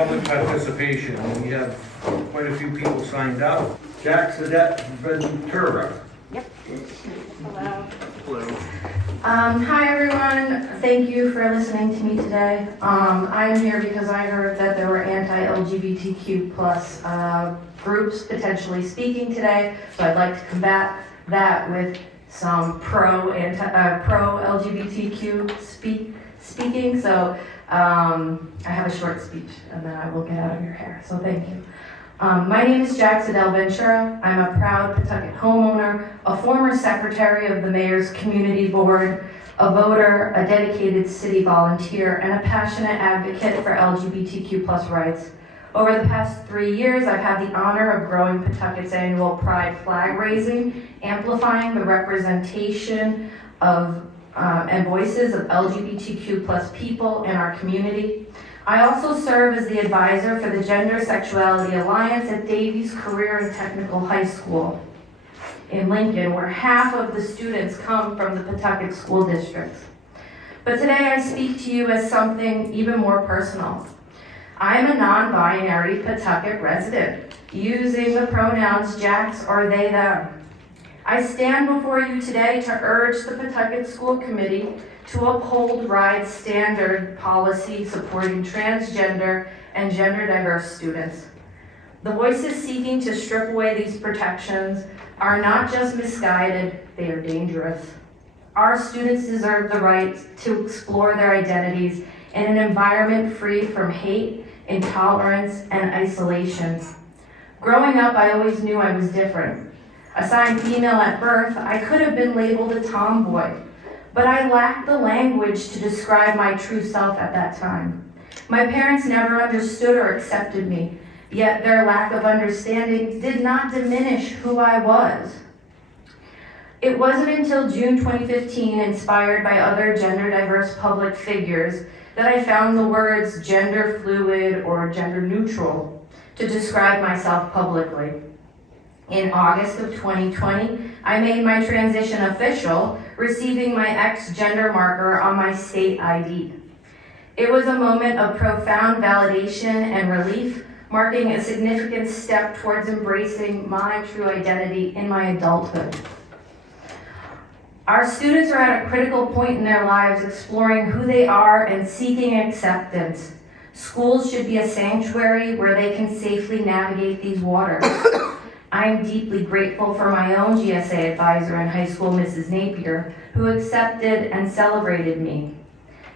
public participation. We have quite a few people signed up. Jack Ventura. Hi everyone, thank you for listening to me today. I'm here because I heard that there were anti-LGBTQ plus groups potentially speaking today, so I'd like to combat that with some pro-LGBTQ speaking. So I have a short speech and then I will get out of your hair, so thank you. My name is Jack Ventura. I'm a proud Pawtucket homeowner, a former secretary of the Mayor's Community Board, a voter, a dedicated city volunteer, and a passionate advocate for LGBTQ plus rights. Over the past 3 years, I've had the honor of growing Pawtucket's annual Pride flag raising, amplifying the representation of and voices of LGBTQ plus people in our community. I also serve as the advisor for the Gender Sexuality Alliance at Davies Career and Technical High School in Lincoln, where half of the students come from the Pawtucket School District. But today I speak to you as something even more personal. I'm a non-binary Pawtucket resident, using the pronouns Jax or they, them. I stand before you today to urge the Pawtucket School Committee to uphold RIDE's standard policy supporting transgender and gender diverse students. The voices seeking to strip away these protections are not just misguided, they are dangerous. Our students deserve the right to explore their identities in an environment free from hate, intolerance, and isolation. Growing up, I always knew I was different. Assigned female at birth, I could have been labeled a tomboy, but I lacked the language to describe my true self at that time. My parents never understood or accepted me, yet their lack of understanding did not diminish who I was. It wasn't until June 2015, inspired by other gender diverse public figures, that I found the words gender fluid or gender neutral to describe myself publicly. In August of 2020, I made my transition official, receiving my X gender marker on my state ID. It was a moment of profound validation and relief, marking a significant step towards embracing my true identity in my adulthood. Our students are at a critical point in their lives, exploring who they are and seeking acceptance. Schools should be a sanctuary where they can safely navigate these waters. I'm deeply grateful for my own GSA advisor in high school, Mrs. Napier, who accepted and celebrated me.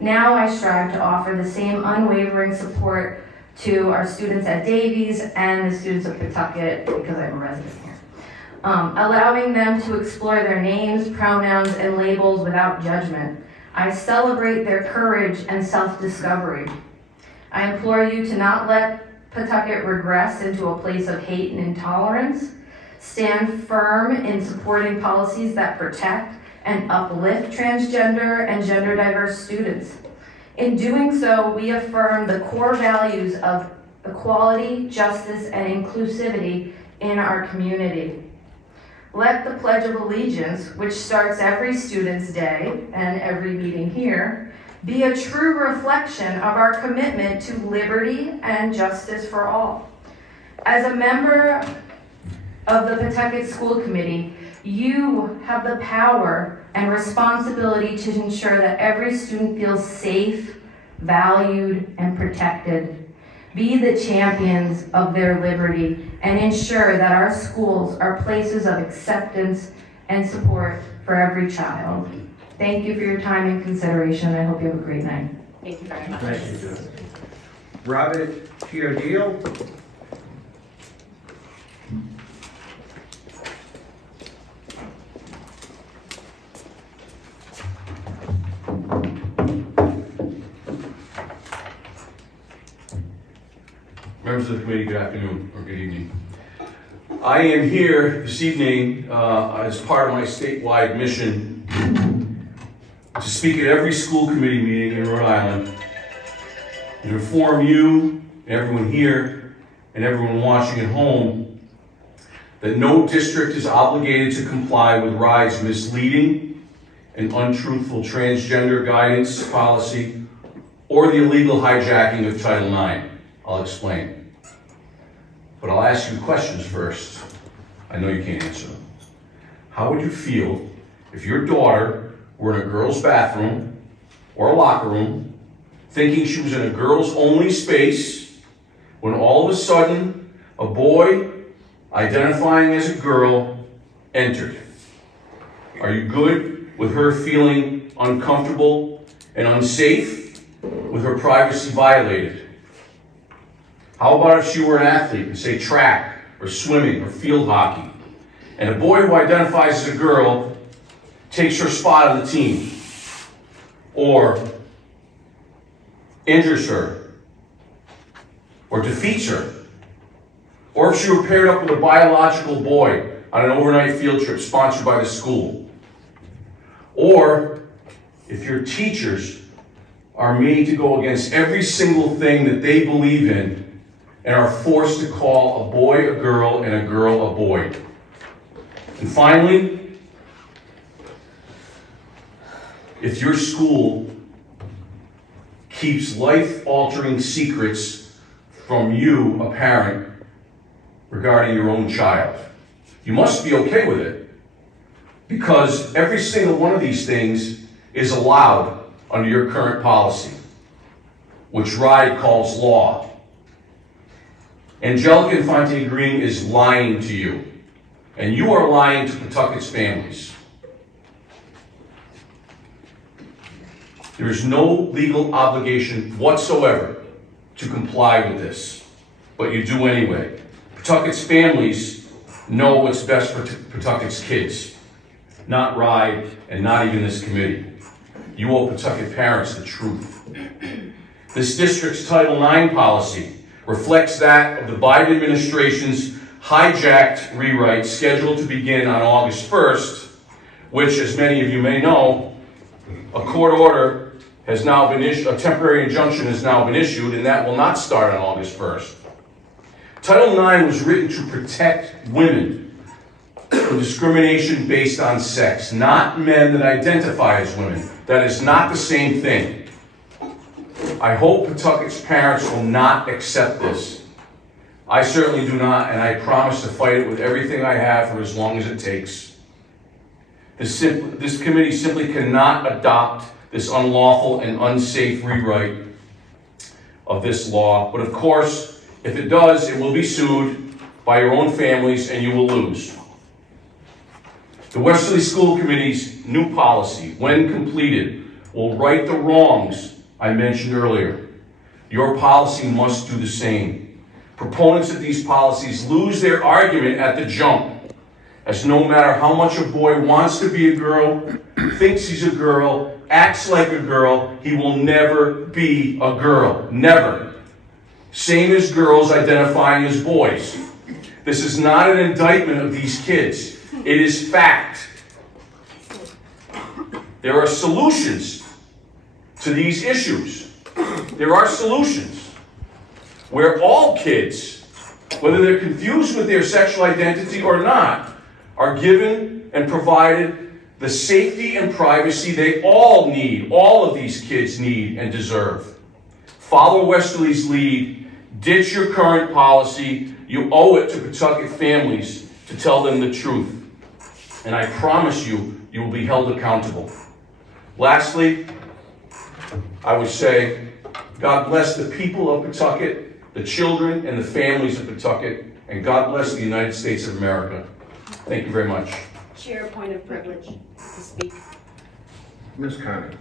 Now I strive to offer the same unwavering support to our students at Davies and the students of Pawtucket, because I'm a resident here. Allowing them to explore their names, pronouns, and labels without judgment. I celebrate their courage and self-discovery. I implore you to not let Pawtucket regress into a place of hate and intolerance. Stand firm in supporting policies that protect and uplift transgender and gender diverse students. In doing so, we affirm the core values of equality, justice, and inclusivity in our community. Let the Pledge of Allegiance, which starts every Students' Day and every meeting here, be a true reflection of our commitment to liberty and justice for all. As a member of the Pawtucket School Committee, you have the power and responsibility to ensure that every student feels safe, valued, and protected. Be the champions of their liberty and ensure that our schools are places of acceptance and support for every child. Thank you for your time and consideration. I hope you have a great night. Thank you very much. Thank you. Robert Chiodillo. Members of the committee, good afternoon or good evening. I am here this evening as part of my statewide mission to speak at every school committee meeting in Rhode Island and inform you and everyone here and everyone watching at home that no district is obligated to comply with RIDE's misleading and untruthful transgender guidance policy or the illegal hijacking of Title IX. I'll explain. But I'll ask you questions first. I know you can't answer them. How would you feel if your daughter were in a girl's bathroom or a locker room, thinking she was in a girls only space, when all of a sudden a boy identifying as a girl entered? Are you good with her feeling uncomfortable and unsafe, with her privacy violated? How about if she were an athlete, in, say, track or swimming or field hockey, and a boy who identifies as a girl takes her spot on the team, or injures her, or defeats her? Or if she were paired up with a biological boy on an overnight field trip sponsored by the school? Or if your teachers are made to go against every single thing that they believe in and are forced to call a boy a girl and a girl a boy? And finally, if your school keeps life-altering secrets from you, a parent, regarding your own child, you must be okay with it, because every single one of these things is allowed under your current policy, which RIDE calls law. Angelica Infante Green is lying to you, and you are lying to Pawtucket's families. There is no legal obligation whatsoever to comply with this, but you do anyway. Pawtucket's families know what's best for Pawtucket's kids, not RIDE and not even this committee. You owe Pawtucket parents the truth. This district's Title IX policy reflects that of the Biden administration's hijacked rewrite scheduled to begin on August 1st, which, as many of you may know, a court order has now been issued, a temporary injunction has now been issued, and that will not start on August 1st. Title IX was written to protect women from discrimination based on sex, not men that identify as women. That is not the same thing. I hope Pawtucket's parents will not accept this. I certainly do not, and I promise to fight it with everything I have for as long as it takes. This committee simply cannot adopt this unlawful and unsafe rewrite of this law. But of course, if it does, it will be sued by your own families and you will lose. The Westerly School Committee's new policy, when completed, will right the wrongs I mentioned earlier. Your policy must do the same. Proponents of these policies lose their argument at the jump, as no matter how much a boy wants to be a girl, thinks he's a girl, acts like a girl, he will never be a girl. Never. Same as girls identifying as boys. This is not an indictment of these kids. It is fact. There are solutions to these issues. There are solutions where all kids, whether they're confused with their sexual identity or not, are given and provided the safety and privacy they all need, all of these kids need and deserve. Follow Westerly's lead, ditch your current policy. You owe it to Pawtucket families to tell them the truth. And I promise you, you will be held accountable. Lastly, I would say, God bless the people of Pawtucket, the children and the families of Pawtucket, and God bless the United States of America. Thank you very much. Chair, point of privilege to speak. Ms. Connie.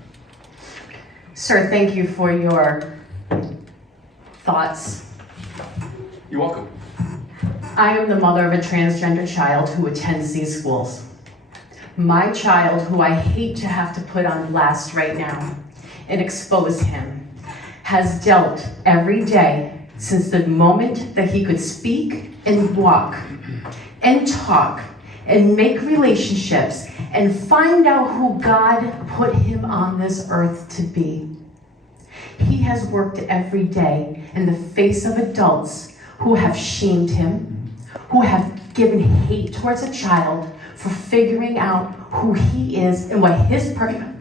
Sir, thank you for your thoughts. You're welcome. I am the mother of a transgender child who attends these schools. My child, who I hate to have to put on blast right now and expose him, has dealt every day since the moment that he could speak and walk and talk and make relationships and find out who God put him on this earth to be. He has worked every day in the face of adults who have shamed him, who have given hate towards a child for figuring out who he is and what his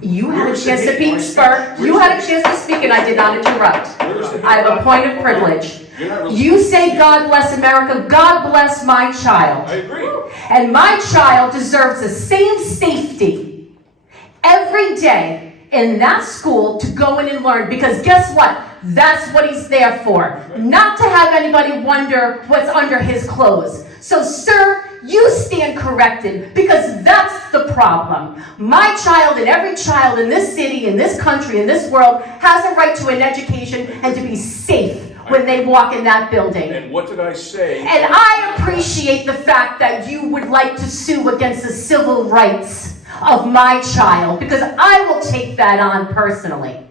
you had Where a was the chance to hate in my speak, speech? sir. You Where's had a chance to speak and I did not interrupt. Where was the hate? I have a point of privilege. You're not really- You say God bless America, God bless my child. I agree. And my child deserves the same safety every day in that school to go in and learn, because guess what? That's what he's there for. Not to have anybody wonder what's under his clothes. So, sir, you stand corrected, because that's the problem. My child and every child in this city, in this country, in this world has a right to an education and to be safe when they walk in that building. And what did I say? And I appreciate the fact that you would like to sue against the civil rights of my child, because I will take that on personally.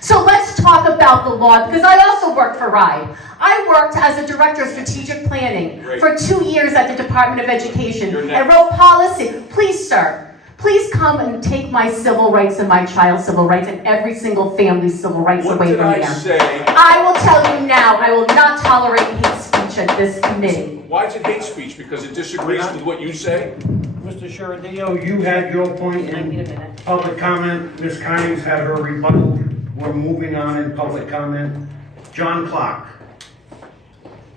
So let's talk about the law, because I also worked for RIDE. I worked as a director of strategic planning Great. for 2 years at the Department of Education You're and next. wrote policy. Please, sir, please come and take my civil rights and my child's civil rights and every single family's civil rights What away did from I them. say? I will tell you now, I will not tolerate hate speech at this committee. Why is it hate speech? Because it disagrees with what you say? Mr. Sherradillo, you had your point I need a in minute. public comment. Ms. Kynes had her rebuttal. We're moving on in public comment. John Clark.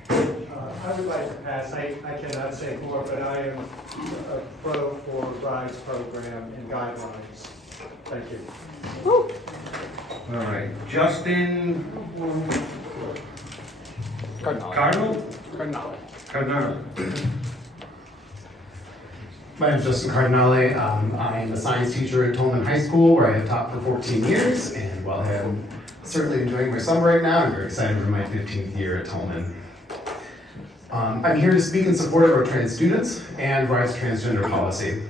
I would like to pass, I cannot say more, but I am a pro for RIDE's program and guidelines. Thank you. All right, Justin Cardinal? Cardinal. My name is Justin Cardinale. I am a science teacher at Tolman High School, where I have taught for 14 years. And while I am certainly enjoying my summer right now, I'm very excited for my 15th year at Tolman. I'm here to speak in support of our trans students and RISE transgender policy.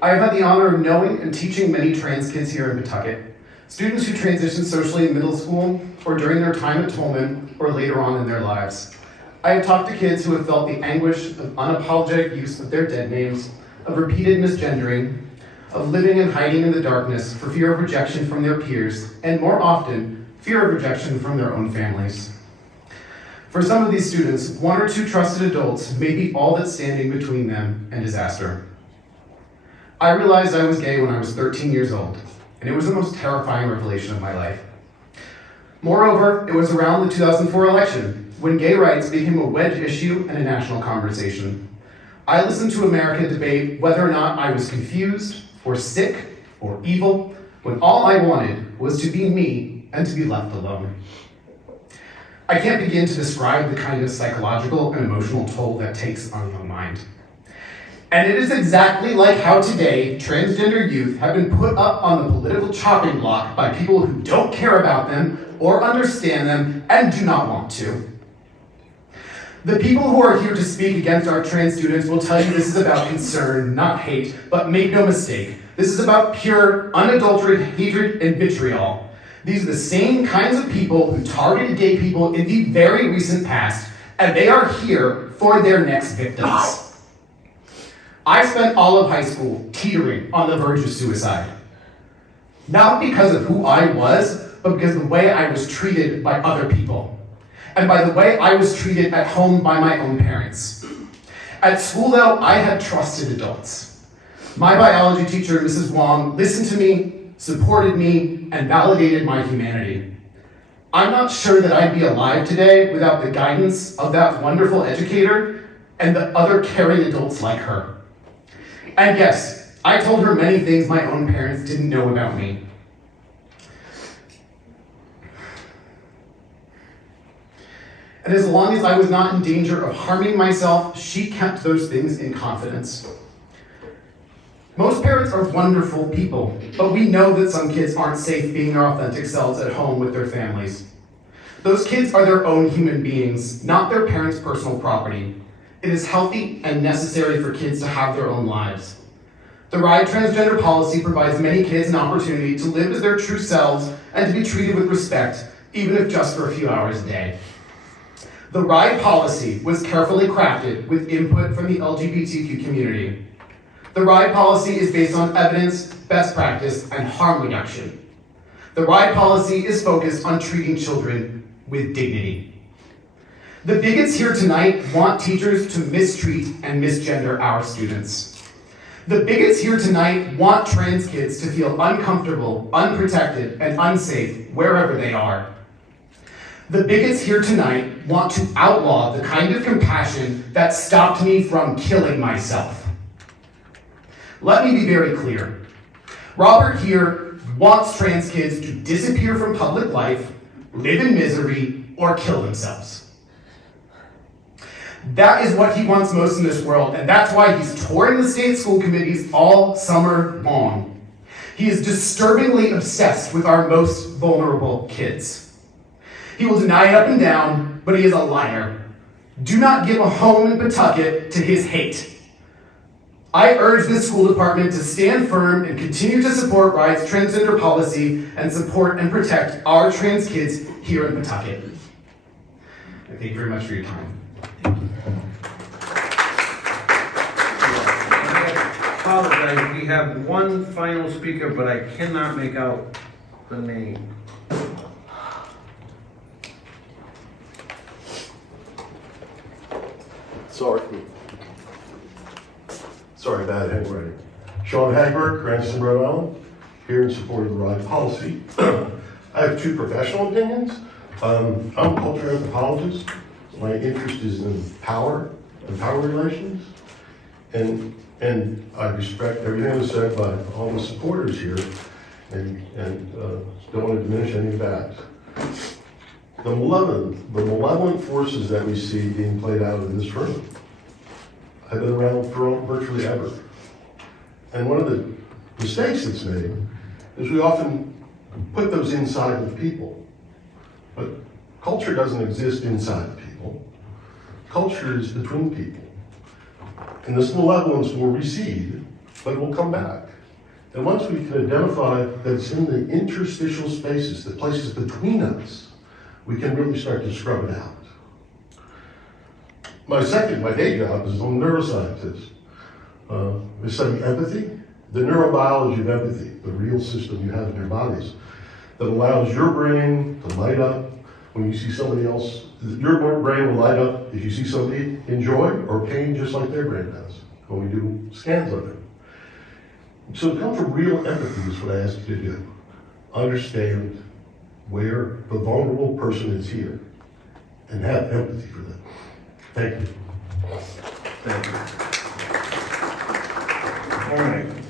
I have had the honor of knowing and teaching many trans kids here in Pawtucket, students who transition socially in middle school or during their time at Tolman or later on in their lives. I have talked to kids who have felt the anguish of unapologetic use of their dead names, of repeated misgendering, of living and hiding in the darkness for fear of rejection from their peers, and more often, fear of rejection from their own families. For some of these students, one or two trusted adults may be all that's standing between them and disaster. I realized I was gay when I was 13 years old, and it was the most terrifying revelation of my life. Moreover, it was around the 2004 election, when gay rights became a wedge issue and a national conversation. I listened to America debate whether or not I was confused, or sick, or evil, when all I wanted was to be me and to be left alone. I can't begin to describe the kind of psychological and emotional toll that takes on a young mind. And it is exactly like how today transgender youth have been put up on the political chopping block by people who don't care about them or understand them and do not want to. The people who are here to speak against our trans students will tell you this is about concern, not hate, but make no mistake, this is about pure, unadulterated hatred and vitriol. These are the same kinds of people who targeted gay people in the very recent past, and they are here for their next victims. I spent all of high school teetering on the verge of suicide. Not because of who I was, but because of the way I was treated by other people. And by the way I was treated at home by my own parents. At school, though, I had trusted adults. My biology teacher, Mrs. Wong, listened to me, supported me, and validated my humanity. I'm not sure that I'd be alive today without the guidance of that wonderful educator and the other caring adults like her. And yes, I told her many things my own parents didn't know about me. And as long as I was not in danger of harming myself, she kept those things in confidence. Most parents are wonderful people, but we know that some kids aren't safe being their authentic selves at home with their families. Those kids are their own human beings, not their parents' personal property. It is healthy and necessary for kids to have their own lives. The RIDE transgender policy provides many kids an opportunity to live as their true selves and to be treated with respect, even if just for a few hours a day. The RIDE policy was carefully crafted with input from the LGBTQ community. The RIDE policy is based on evidence, best practice, and harm reduction. The RIDE policy is focused on treating children with dignity. The bigots here tonight want teachers to mistreat and misgender our students. The bigots here tonight want trans kids to feel uncomfortable, unprotected, and unsafe wherever they are. The bigots here tonight want to outlaw the kind of compassion that stopped me from killing myself. Let me be very clear. Robert here wants trans kids to disappear from public life, live in misery, or kill themselves. That is what he wants most in this world, and that's why he's touring the state school committees all summer long. He is disturbingly obsessed with our most vulnerable kids. He will deny it up and down, but he is a liar. Do not give a home in Pawtucket to his hate. I urge this school department to stand firm and continue to support RIDE's transgender policy and support and protect our trans kids here in Pawtucket. Thank you very much for your time. I apologize, we have one final speaker, but I cannot make out the name. Sorry, bad handwriting. Sean Hagberg, Cranston, Rhode Island, here in support of the RIDE policy. I have two professional opinions. I'm a culture anthropologist. My interest is in power and power relations. And I respect everything that was said by all the supporters here and don't want to diminish any of that. The malevolent forces that we see being played out in this room have been around for virtually ever. And one of the mistakes that's made is we often put those inside of people. But culture doesn't exist inside of people. Culture is between people. And this malevolence will recede, but it will come back. And once we can identify that it's in the interstitial spaces, the places between us, we can really start to scrub it out. My day job is I'm a neuroscientist. I study empathy, the neurobiology of empathy, the real system you have in your bodies that allows your brain to light up when you see somebody else. Your brain will light up if you see somebody in joy or pain, just like their brain does when we do scans of them. So to come from real empathy is what I ask you to do. Understand where the vulnerable person is here and have empathy for them. Thank you. Thank you. All right.